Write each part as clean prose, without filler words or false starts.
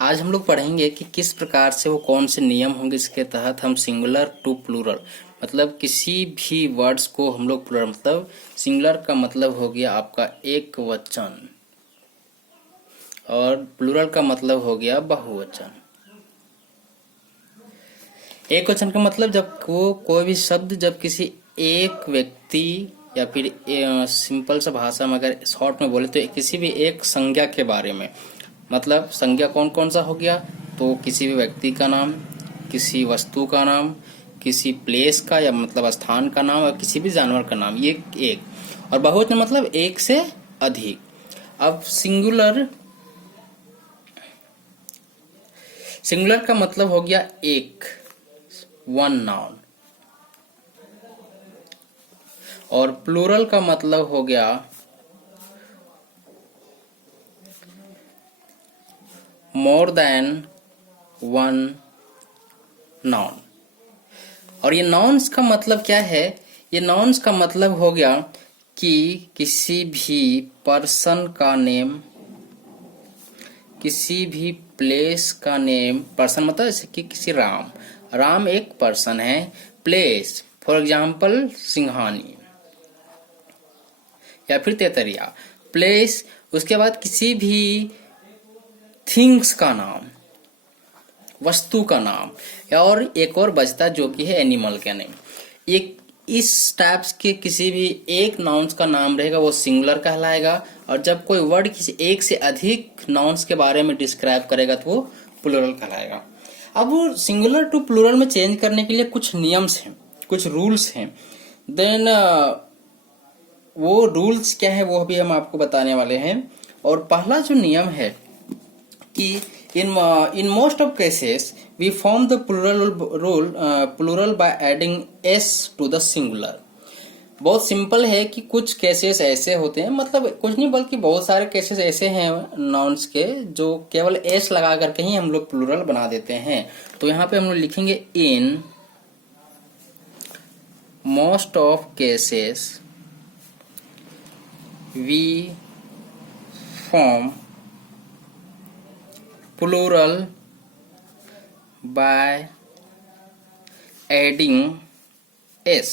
आज हम लोग पढ़ेंगे कि किस प्रकार से वो कौन से नियम होंगे इसके तहत हम सिंगुलर टू प्लूरल मतलब किसी भी वर्ड्स को हम लोग प्लूरल मतलब सिंगुलर का मतलब हो गया आपका एक वचन और प्लूरल का मतलब हो गया बहुवचन। एक वचन का मतलब जब वो कोई भी शब्द जब किसी एक व्यक्ति या फिर सिंपल सा भाषा में अगर शॉर्ट में बोले तो किसी भी एक संज्ञा के बारे में, मतलब संज्ञा कौन कौन सा हो गया, तो किसी भी व्यक्ति का नाम, किसी वस्तु का नाम, किसी प्लेस का या मतलब स्थान का नाम और किसी भी जानवर का नाम, ये एक। और बहुवचन मतलब एक से अधिक। अब सिंगुलर का मतलब हो गया एक, वन नाउन, और प्लूरल का मतलब हो गया मोर देन वन नाउन। और ये नाउन्स का मतलब क्या है, ये नाउन्स का मतलब हो गया कि किसी भी पर्सन का नेम, किसी भी प्लेस का नेम। पर्सन मतलब जैसे कि किसी राम एक पर्सन है। प्लेस फॉर एग्जाम्पल सिंघानी या फिर तेतरिया, प्लेस। उसके बाद किसी भी थिंग्स का नाम, वस्तु का नाम, और एक और बचता जो कि है एनिमल का नेम। एक इस टाइप्स के किसी भी एक नाउन्स का नाम रहेगा वो सिंगुलर कहलाएगा, और जब कोई वर्ड किसी एक से अधिक नाउन्स के बारे में डिस्क्राइब करेगा तो वो प्लूरल कहलाएगा। अब वो सिंगुलर टू प्लूरल में चेंज करने के लिए कुछ नियम्स हैं, कुछ रूल्स हैं। देन वो रूल्स क्या है वो भी हम आपको बताने वाले हैं। और पहला जो नियम है कि in most of cases we form the plural by adding s to the singular। बहुत सिंपल है कि कुछ केसेस ऐसे होते हैं, मतलब कुछ नहीं बल्कि बहुत सारे केसेस ऐसे हैं नाउन्स के जो केवल एस लगा करके ही हम लोग प्लूरल बना देते हैं। तो यहाँ पे हम लोग लिखेंगे in most of cases we form plural by adding s,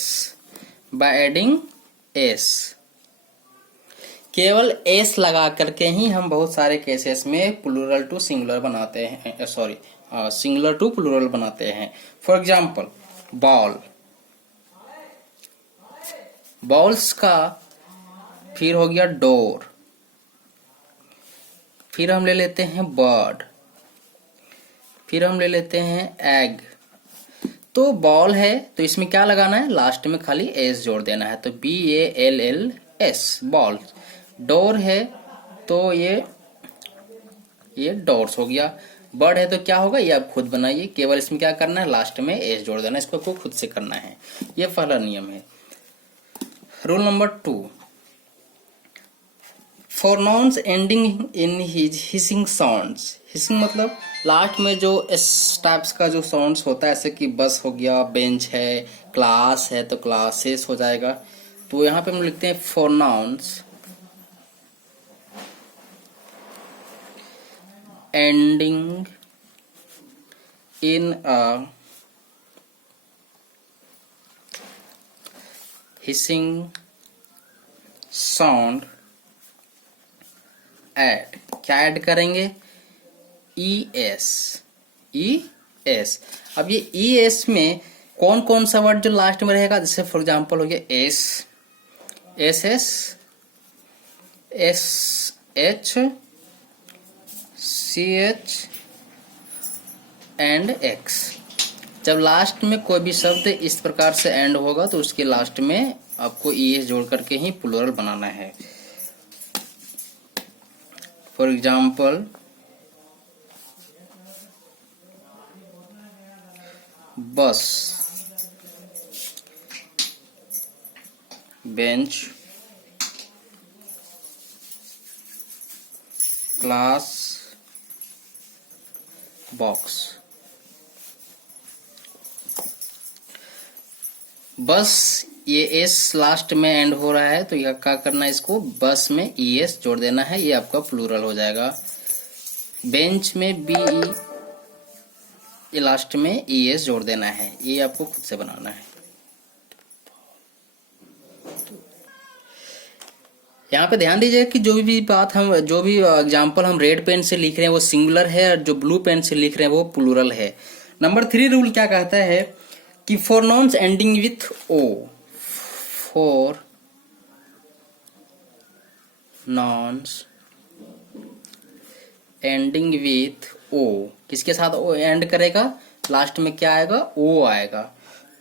केवल s लगा करके ही हम बहुत सारे केसेस में प्लूरल टू सिंगुलर बनाते हैं, सिंगुलर टू प्लूरल बनाते हैं। फॉर एग्जाम्पल बॉल, बॉल्स का फिर हो गया डोर, फिर हम ले लेते हैं बर्ड, फिर हम ले लेते हैं एग। तो बॉल है तो इसमें क्या लगाना है, लास्ट में खाली एस जोड़ देना है, तो BALLS बॉल। डोर है तो ये डोर्स हो गया। बर्ड है तो क्या होगा, ये आप खुद बनाइए, केवल इसमें क्या करना है, लास्ट में एस जोड़ देना है, इसको आपको खुद से करना है। ये पहला नियम है। Rule number 2, for nouns ending in hissing sounds. Hissing मतलब लास्ट में जो एस टाइप्स का जो साउंड्स होता है, जैसे कि बस हो गया, बेंच है, क्लास है तो क्लासेस हो जाएगा। तो यहाँ पे हम लिखते हैं for nouns ending in a hissing sound add, क्या ऐड करेंगे, ES। अब ये ES में कौन कौन सा वर्ड जो लास्ट में रहेगा, जैसे फॉर एग्जांपल हो गया S, SS, SH, CH and X। जब लास्ट में कोई भी शब्द इस प्रकार से एंड होगा तो उसके लास्ट में आपको ES जोड़ करके ही प्लूरल बनाना है। फॉर एग्जाम्पल बस, बेंच, क्लास, बॉक्स। बस ये एस लास्ट में एंड हो रहा है तो यह क्या करना है, इसको बस में ES जोड़ देना है, ये आपका प्लूरल हो जाएगा। बेंच में बी ई, लास्ट में ई एस जोड़ देना है। ये आपको खुद से बनाना है। यहाँ पे ध्यान दीजिए कि जो भी एग्जाम्पल हम रेड पेन से लिख रहे हैं वो सिंगुलर है, और जो ब्लू पेन से लिख रहे हैं वो प्लूरल है। नंबर 3 रूल क्या कहता है कि for nouns ending with O, for nouns ending with O, किसके साथ ओ एंड करेगा? लास्ट में क्या आएगा? ओ आएगा।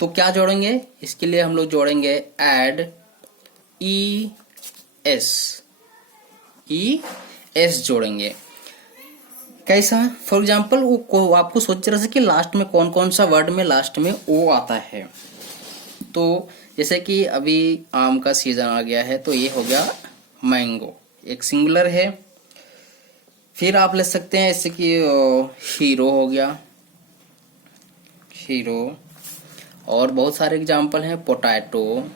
तो क्या जोड़ेंगे? इसके लिए हम लोग जोड़ेंगे add E S, E S जोड़ेंगे। कैसा? फॉर एग्जाम्पल वो आपको सोच रहे थे कि लास्ट में कौन कौन सा वर्ड में लास्ट में ओ आता है। तो जैसे कि अभी आम का सीजन आ गया है, तो ये हो गया मैंगो, एक सिंगुलर है। फिर आप ले सकते हैं जैसे कि हीरो हो गया, हीरो। और बहुत सारे एग्जाम्पल हैं, पोटैटो,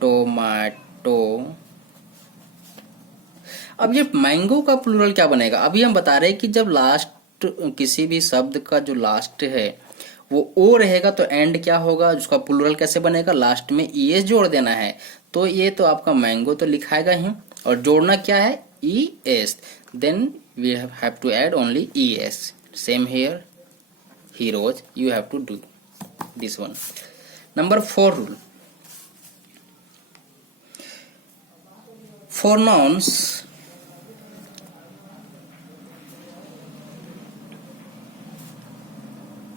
टोमेटो। अब ये मैंगो का प्लूरल क्या बनेगा? अभी हम बता रहे हैं कि जब लास्ट किसी भी शब्द का जो लास्ट है वो ओ रहेगा तो एंड क्या होगा, उसका प्लूरल कैसे बनेगा? लास्ट में ई एस जोड़ देना है। तो ये तो आपका मैंगो तो लिखाएगा ही, और जोड़ना क्या है? E S. Then we have to add only E S. Same here, heroes, you have to do this one. Number 4 rule. For nouns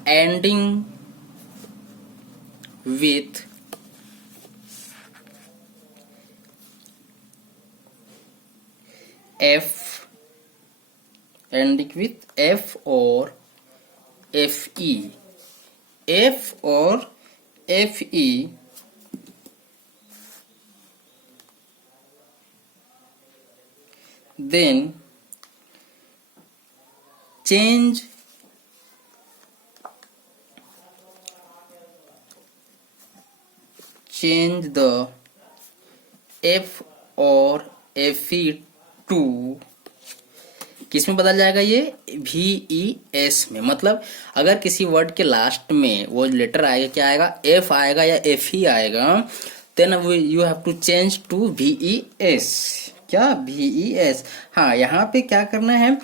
ending with F, ending with F or FE, F or FE, then change the F or FE to किस में बदल जाएगा? ये VES में। मतलब अगर किसी word के लास्ट में वो लेटर आएगा, क्या आएगा? F आएगा या FE आएगा, then you have to change to VES। क्या? VES। हाँ, यहाँ पे क्या करना है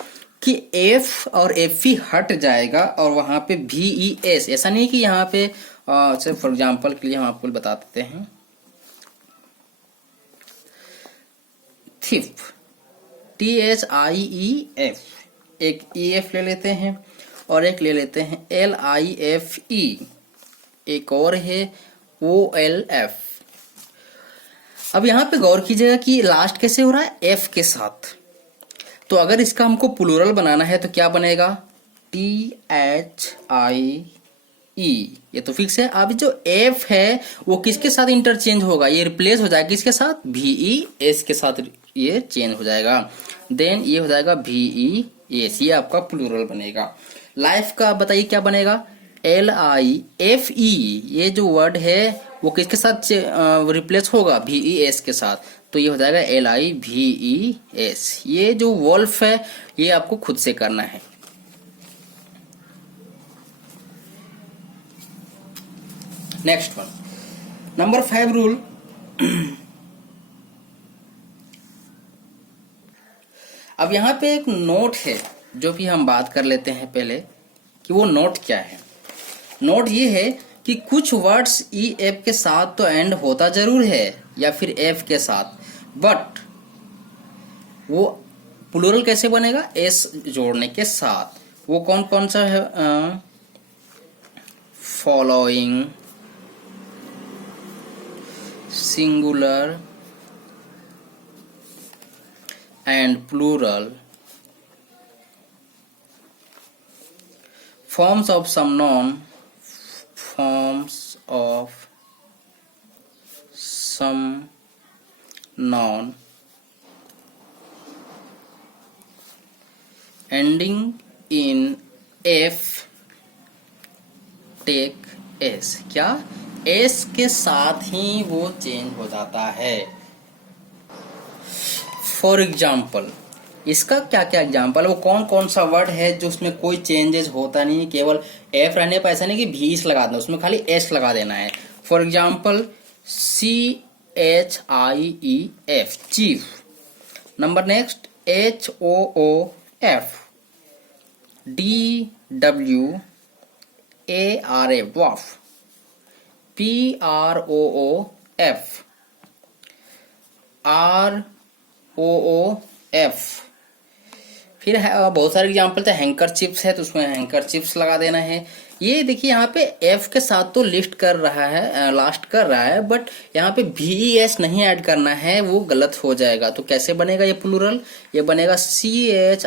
कि F और FE हट जाएगा और वहां पे VES। ऐसा नहीं कि यहाँ पे फॉर एग्जाम्पल के लिए हम आपको बता देते हैं, थिफ, THIEF, एक EF ले लेते हैं और एक ले लेते हैं LIFE, एक और है OLF। अब यहाँ पे गौर कीजिएगा कि लास्ट कैसे हो रहा है? F के साथ। तो अगर इसका हमको प्लूरल बनाना है तो क्या बनेगा? THIE। ये तो फिक्स है। अब जो F है वो किसके साथ इंटरचेंज होगा? ये रिप्लेस हो जाएगा किसके साथ? VES के साथ ये चेंज हो जाएगा। देन ये हो जाएगा VES, ये आपका प्लूरल बनेगा। लाइफ का बताइए क्या बनेगा? LIFE, ये जो वर्ड है वो किसके साथ रिप्लेस होगा? VES के साथ। तो ये हो जाएगा LIVES। ये जो वोल्फ है ये आपको खुद से करना है। Next one, number 5 rule. अब यहाँ पे एक नोट है जो कि हम बात कर लेते हैं पहले कि वो नोट क्या है। नोट ये है कि कुछ वर्ड्स EF के साथ तो एंड होता जरूर है या फिर F के साथ, बट वो प्लूरल कैसे बनेगा? S जोड़ने के साथ। वो कौन कौन सा है? Following, singular and plural, forms of some noun, forms of some noun ending in F take S। क्या? S के साथ ही वो चेंज हो जाता है। फॉर एग्जाम्पल इसका क्या क्या एग्जाम्पल, वो कौन कौन सा वर्ड है जो उसमें कोई चेंजेस होता नहीं, केवल एफ रहने पर ऐसा नहीं कि भीस लगा देना, उसमें खाली एस लगा देना है। For example CHIEF chief. Number next HOOF, DWARA WAF, PROOF, ROOF। फिर बहुत सारे एग्जाम्पल थे, हैंकर चिप्स है तो उसमें हैंकर चिप्स लगा देना है। ये देखिए यहाँ पे एफ के साथ तो लिस्ट कर रहा है, लास्ट कर रहा है, बट यहाँ पे VES नहीं ऐड करना है, वो गलत हो जाएगा। तो कैसे बनेगा ये प्लूरल, ये बनेगा CHIEF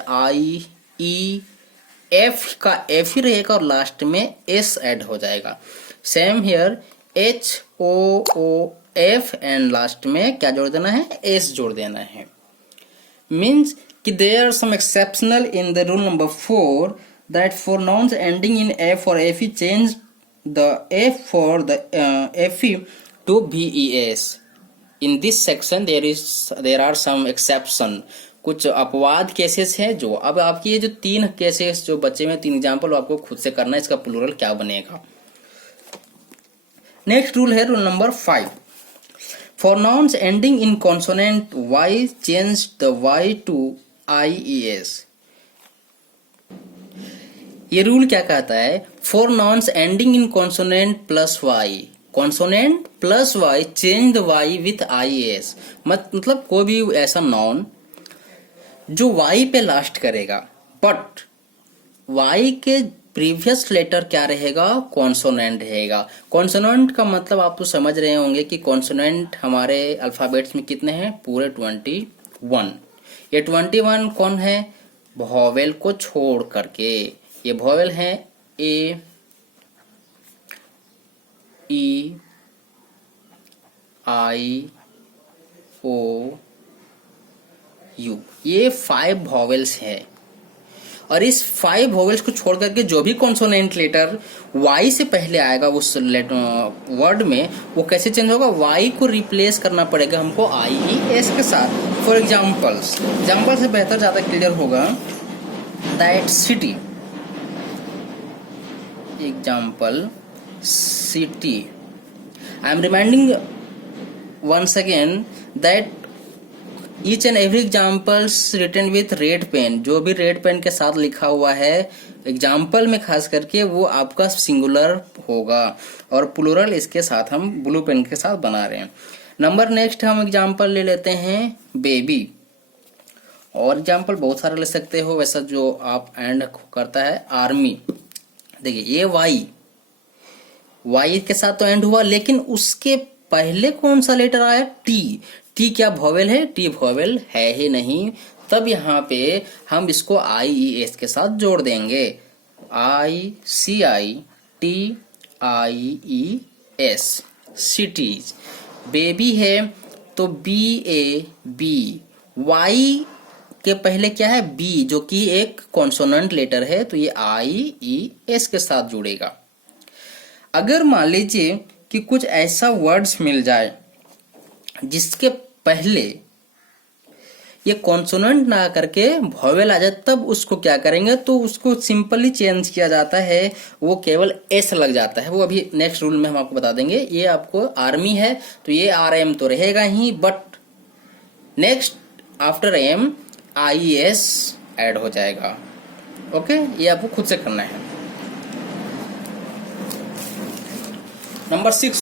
का एफ ही रहेगा और लास्ट में एस ऐड हो जाएगा। Same here HOOF and last में क्या जोड़ देना है, एस जोड़ देना है। मीन्स कि there are some exceptional in the rule number 4 that for nouns ending in F or FE change the F for the FE to VES. In this section there are some exception, कुछ अपवाद cases हैं जो अब आपकी ये जो 3 cases जो बच्चे में 3 एग्जाम्पल आपको खुद से करना है, इसका प्लूरल क्या बनेगा। नेक्स्ट रूल है rule number 5। For nouns ending in consonant Y, change the Y to IES। ये रूल क्या कहता है, For nouns ending in consonant plus Y, consonant plus Y, change the Y with IES। मतलब कोई भी ऐसा noun जो Y पे लास्ट करेगा, बट Y के प्रीवियस लेटर क्या रहेगा, कॉन्सोनेंट रहेगा। कॉन्सोनेंट का मतलब आप तो समझ रहे होंगे कि कॉन्सोनेंट हमारे अल्फाबेट्स में कितने हैं, पूरे 21। ये 21 कौन है, वॉवेल को छोड़ करके। ये वॉवेल है A, E, I, O, U, ये 5 वॉवेल्स है। और इस 5 वॉवेल्स को छोड़ करके जो भी कॉन्सोनेंट लेटर Y से पहले आएगा उस वर्ड में, वो कैसे चेंज होगा, Y को रिप्लेस करना पड़ेगा हमको IES के साथ। फॉर एग्जाम्पल से बेहतर ज्यादा क्लियर होगा, that city, example city. I am reminding once again that each and every examples written with red pen, जो भी रेड पेन के साथ लिखा हुआ है एग्जाम्पल में खास करके, वो आपका सिंगुलर होगा और प्लूरल इसके साथ हम ब्लू पेन के साथ बना रहे हैं। नंबर नेक्स्ट हम एग्जाम्पल ले लेते हैं बेबी, और एग्जाम्पल बहुत सारे ले सकते हो, वैसा जो आप एंड करता है आर्मी। देखिए ये वाई के साथ तो एंड हुआ, लेकिन उसके पहले कौन सा लेटर आया, टी। टी क्या वॉवेल है, टी वॉवेल है ही नहीं, तब यहाँ पे हम इसको IES के साथ जोड़ देंगे, ICITIES, सिटीज। बेबी है तो BAB, वाई के पहले क्या है, बी, जो कि एक कॉन्सोनेंट लेटर है, तो ये IES के साथ जुड़ेगा। अगर मान लीजिए कि कुछ ऐसा वर्ड्स मिल जाए जिसके पहले ये कॉन्सोनेंट ना करके वॉवेल आ जाए, तब उसको क्या करेंगे, तो उसको सिंपली चेंज किया जाता है, वो केवल एस लग जाता है। वो अभी नेक्स्ट रूल में हम आपको बता देंगे। ये आपको आर्मी है तो ये RM तो रहेगा ही, but next after M IES add हो जाएगा। ओके, ये आपको खुद से करना है। Number 6,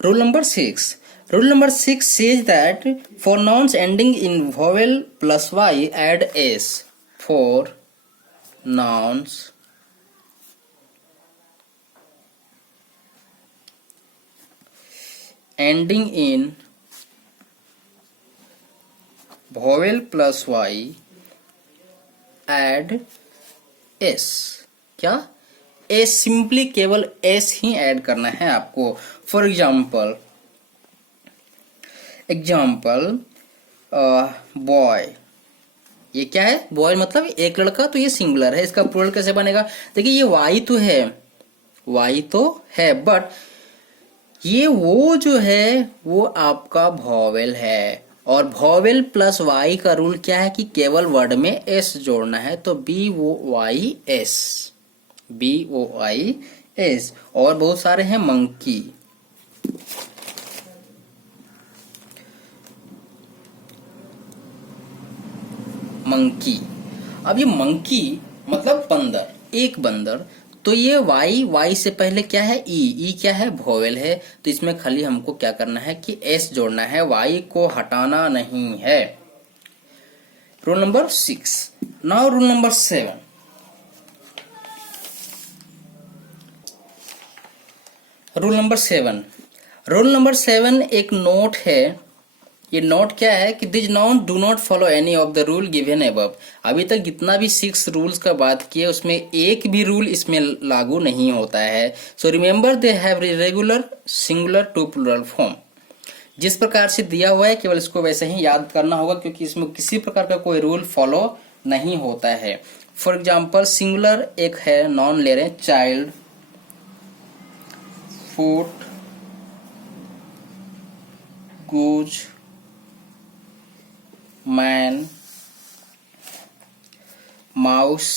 rule number 6। Rule number 6 says that for nouns ending in vowel plus Y, add S. For nouns ending in vowel plus Y, add S. क्या, S, simply केवल S ही ऐड करना है आपको। फॉर एग्जाम्पल बॉय, ये क्या है, boy मतलब एक लड़का, तो ये सिंगुलर है, इसका प्लूरल कैसे बनेगा। देखिए ये वाई तो है, बट ये वो जो है वो आपका वॉवेल है, और वॉवेल प्लस वाई का रूल क्या है कि केवल वर्ड में एस जोड़ना है, तो BOYS, BOYS। और बहुत सारे हैं मंकी, मंकी। अब ये मंकी मतलब बंदर, एक बंदर, तो ये वाई से पहले क्या है, ई क्या है, वोवेल है, तो इसमें खाली हमको क्या करना है कि एस जोड़ना है, वाई को हटाना नहीं है। Rule number 6। Now rule number 7। Rule number 7 एक नोट है। ये नोट क्या है कि this note do not follow any of the rule given above. अभी तक जितना भी 6 रूल्स का बात किए उसमें एक भी रूल इसमें लागू नहीं होता है। So remember they have regular singular to plural form. जिस प्रकार से दिया हुआ है केवल इसको वैसे ही याद करना होगा, क्योंकि इसमें किसी प्रकार का कोई रूल फॉलो नहीं होता है। फॉर एग्जाम्पल सिंगुलर एक है, नॉन ले रहे हैं, child, foot, goose, man, mouse,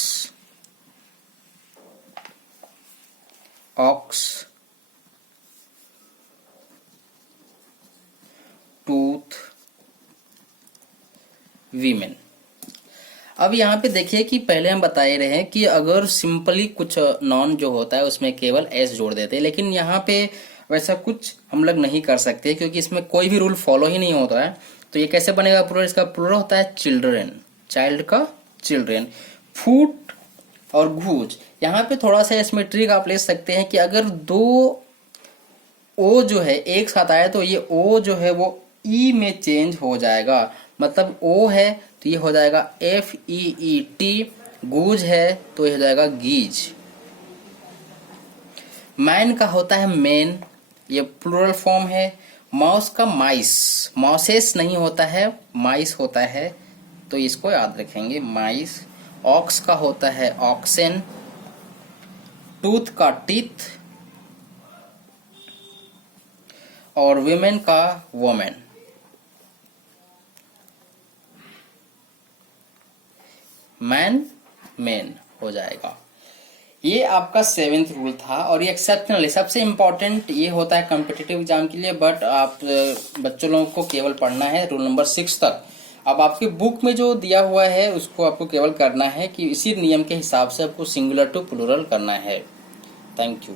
ox, tooth, women. अब यहाँ पे देखिए कि पहले हम बताए रहे हैं कि अगर सिंपली कुछ नॉन जो होता है उसमें केवल एस जोड़ देते हैं, लेकिन यहाँ पे वैसा कुछ हम लोग नहीं कर सकते क्योंकि इसमें कोई भी रूल फॉलो ही नहीं होता है। तो ये कैसे बनेगा प्लूरल? इसका प्लूरल होता है चिल्ड्रेन, चाइल्ड का चिल्ड्रेन। फूट और गूज, यहाँ पे थोड़ा सा इसमें ट्रिक आप ले सकते हैं कि अगर दो ओ जो है एक साथ आए तो ये ओ जो है वो ई में चेंज हो जाएगा। मतलब ओ है तो ये हो जाएगा FEET, गूज है तो ये हो जाएगा गीज। मैन का होता है मेन, ये प्लूरल फॉर्म है। माउस का माइस, माउसेस नहीं होता है, माइस होता है, तो इसको याद रखेंगे, माइस। ऑक्स का होता है ऑक्सेन। टूथ का टीथ, और विमेन का वोमेन। मैन मेन हो जाएगा। ये आपका 7th रूल था और ये एक्सेप्शनल है। सबसे इम्पोर्टेंट ये होता है कॉम्पिटिटिव एग्जाम के लिए, बट आप बच्चों लोगों को केवल पढ़ना है रूल नंबर 6 तक। अब आपकी बुक में जो दिया हुआ है उसको आपको केवल करना है कि इसी नियम के हिसाब से आपको सिंगुलर टू प्लूरल करना है। Thank you.